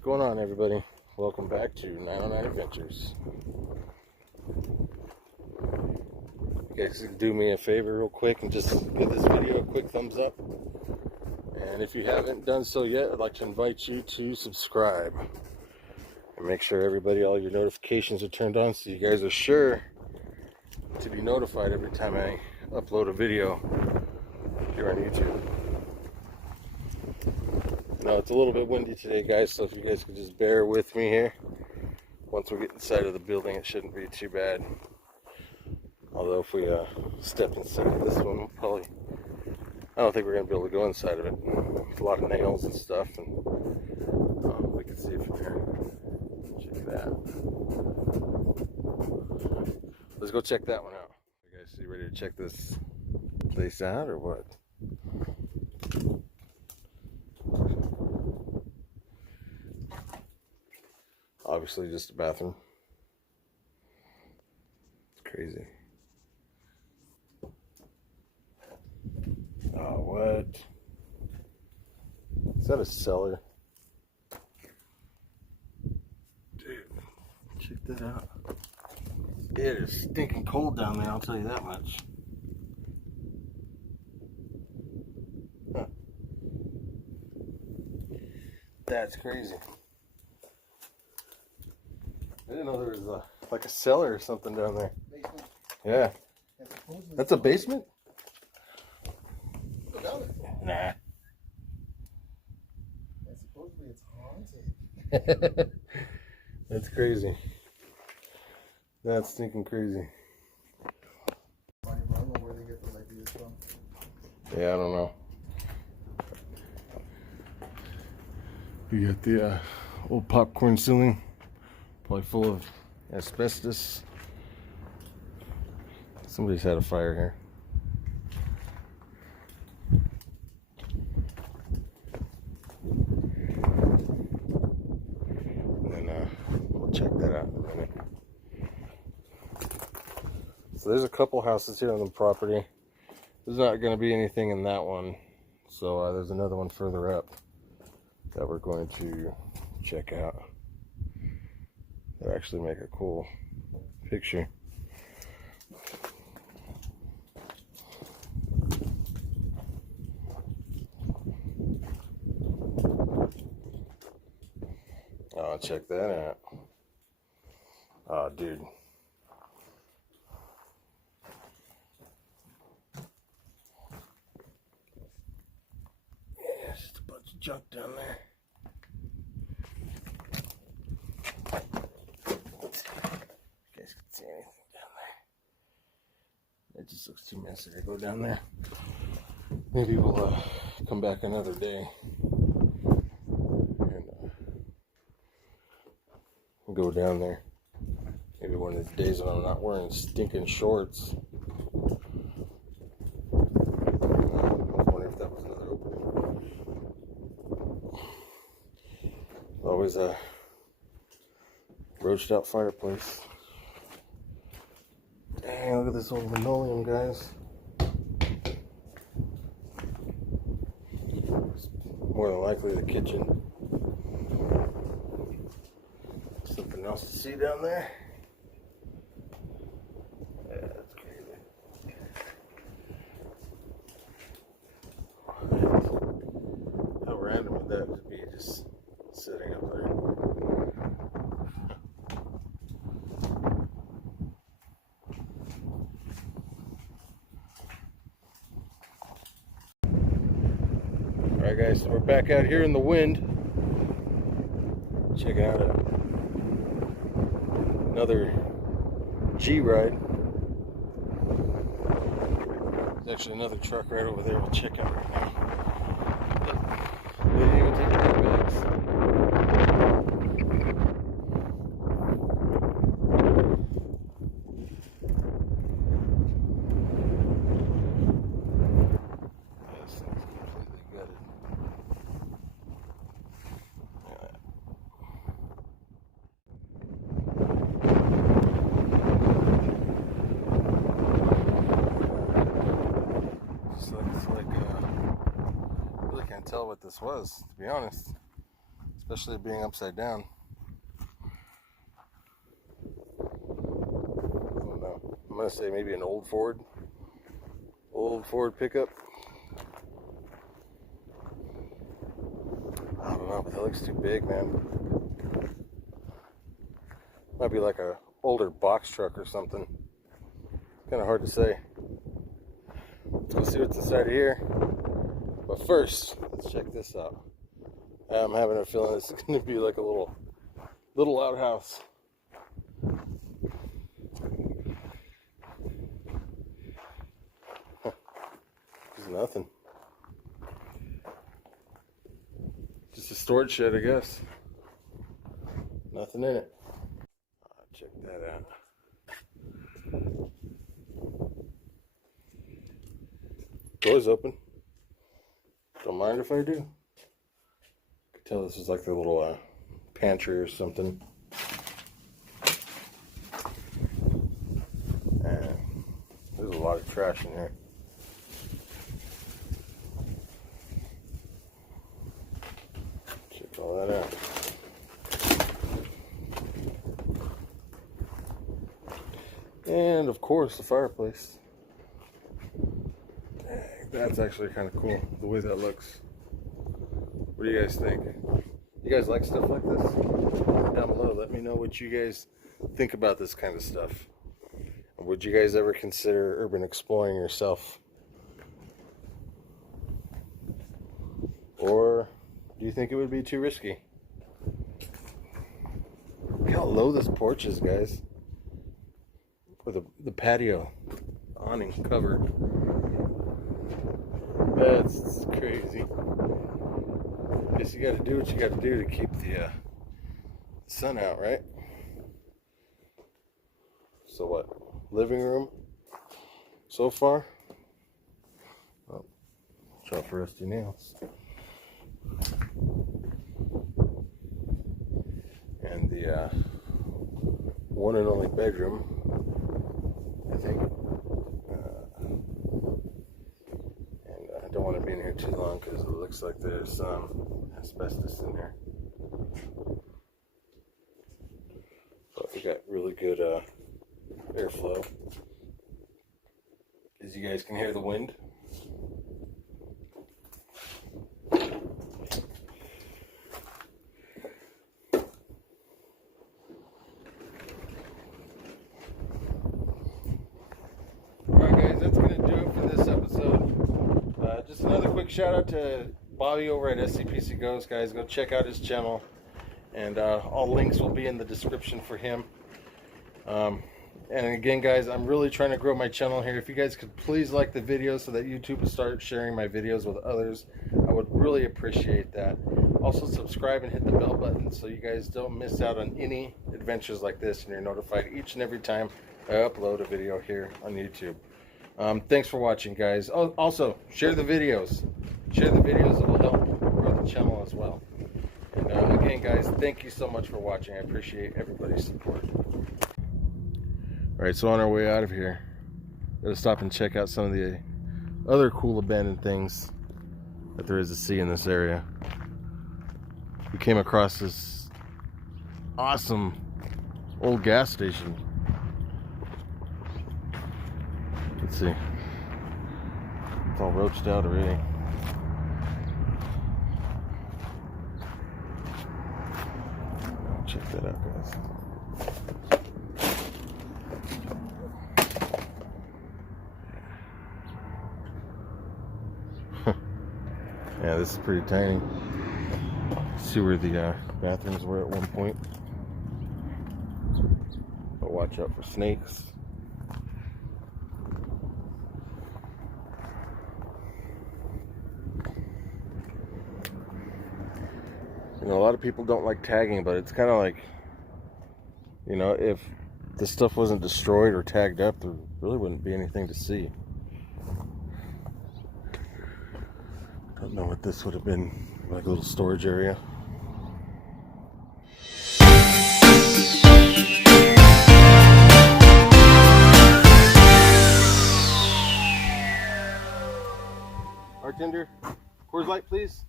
What's going on, everybody? Welcome back to 909 Adventures. You guys can do me a favor real quick and just give this video a quick thumbs up. And if you haven't done so yet, I'd like to invite you to subscribe. And make sure all your notifications are turned on so you guys are sure to be notified every time I upload a video here on YouTube. Now it's a little bit windy today, guys, so if you guys could just bear with me here. Once we get inside of the building, it shouldn't be too bad. Although if we step inside this one, I don't think we're going to be able to go inside of it. It's a lot of nails and stuff, and we can see it from here. Check that. Let's go check that one out. You guys ready to check this place out or what? Obviously just a bathroom. It's crazy. Oh, what? Is that a cellar? Dude, check that out. It is stinking cold down there, I'll tell you that much. Huh. That's crazy. I didn't know there was like a cellar or something down there. Basement. Yeah. That's a basement? Look down there. Nah. And supposedly it's haunted. That's crazy. That's stinking crazy. I don't know where they get those ideas from. Yeah, I don't know. You got the old popcorn ceiling. Probably full of asbestos. Somebody's had a fire here. And then we'll check that out in a minute. So there's a couple houses here on the property. There's not going to be anything in that one. So there's another one further up that we're going to check out. That actually make a cool picture. Oh, check that out. Oh, dude. Yeah, just a bunch of junk down there. See anything down there? It just looks too messy to go down there. Maybe we'll come back another day and go down there. Maybe one of these days when I'm not wearing stinking shorts. I was wondering if that was another opening. Always a roached out fireplace. Dang, look at this old linoleum, guys. It's more than likely the kitchen. Something else to see down there. Yeah, that's crazy. How random would that be, just sitting up there? Alright guys, so we're back out here in the wind. Checking out another G ride. There's actually another truck right over there we'll check out right now. They didn't even take our bags. Tell what this was, to be honest. It's especially being upside down. I don't know. I'm gonna say maybe an old Ford pickup. I don't know, but that looks too big, man. Might be like a older box truck or something. Kind of hard to say. Let's go see what's inside of here. But first, let's check this out. I'm having a feeling this is going to be like a little outhouse. There's nothing. Just a storage shed, I guess. Nothing in it. Check that out. Doors open. Don't mind if I do. I can tell this is like their little pantry or something. And there's a lot of trash in here. Check all that out. And of course, the fireplace. That's actually kind of cool, the way that looks. What do you guys think? You guys like stuff like this? Down below, let me know what you guys think about this kind of stuff. Would you guys ever consider urban exploring yourself? Or do you think it would be too risky? Look how low this porch is, guys. With the patio awning covered. That's crazy. Guess you gotta do what you gotta do to keep the sun out, right? So what? Living room so far? Oh, watch out for rusty nails. And the one and only bedroom, I think. I don't want to be in here too long because it looks like there's some asbestos in here. But we got really good airflow. As you guys can hear the wind. Alright guys, that's going to do it for this episode. Just another quick shout out to Bobby over at SCPC Ghost, guys. Go check out his channel, and all links will be in the description for him. And again, guys, I'm really trying to grow my channel here. If you guys could please like the video so that YouTube will start sharing my videos with others, I would really appreciate that. Also, subscribe and hit the bell button so you guys don't miss out on any adventures like this, and you're notified each and every time I upload a video here on YouTube. Thanks for watching, guys. Oh, also, share the videos. Share the videos. It will help grow the channel as well. And again, guys, thank you so much for watching. I appreciate everybody's support. Alright, so on our way out of here, gotta stop and check out some of the other cool abandoned things that there is to see in this area. We came across this awesome old gas station. Let's see. It's all roached out already. Check that out, guys. Yeah, this is pretty tiny. See where the bathrooms were at one point. But watch out for snakes. You know, a lot of people don't like tagging, but it's kind of like, you know, if this stuff wasn't destroyed or tagged up, there really wouldn't be anything to see. Don't know what this would have been, like a little storage area. Bartender, Coors Light, please.